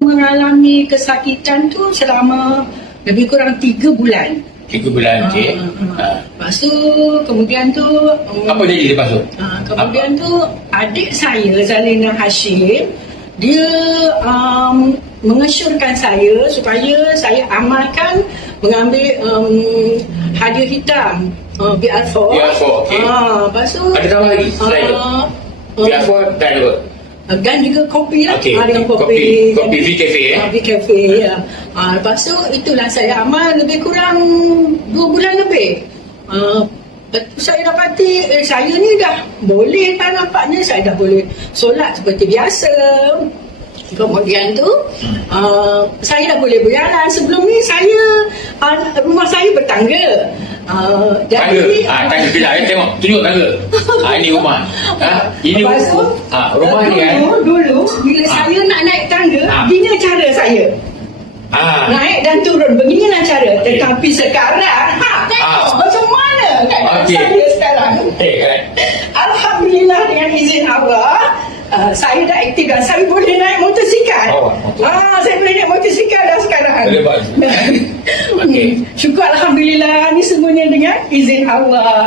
mengalami kesakitan tu selama lebih kurang 3 bulan. 3 bulan, okey. Lepas tu, kemudian tu... Apa jadi lepas tu? Kemudian tu, adik saya, Zalina Hashim, dia mengesyorkan saya supaya saya amalkan mengambil hadiah hitam BR4. BR4, okey. Lepas tu... Ada tambah lagi selain tu? BR4 dan apa? Dan juga kopi lah. Okey, Dengan kopi V-Cafe V-Cafe, ya. Lepas tu, itulah saya amal lebih kurang 2 bulan lebih. Saya dapati, saya ni dah boleh kan nampaknya. Saya dah boleh solat seperti biasa. Kemudian tu, saya dah boleh berjalan. Sebelum ni, rumah saya bertangga. Tangga? Tangga. Bila saya tengok, tunjuk tangga. Ini rumah. Ini rumah ni kan? Dulu, bila saya nak naik tangga, begini cara saya. Naik dan turun, beginilah cara. Tetapi sekarang, tengok macam mana saya sekarang. Alhamdulillah, dengan izin Allah, saya dah aktif dan saya boleh naik motosikal. Saya boleh naik motosikal dah sekarang. Syukur Alhamdulillah, ni semuanya dengan izin Allah.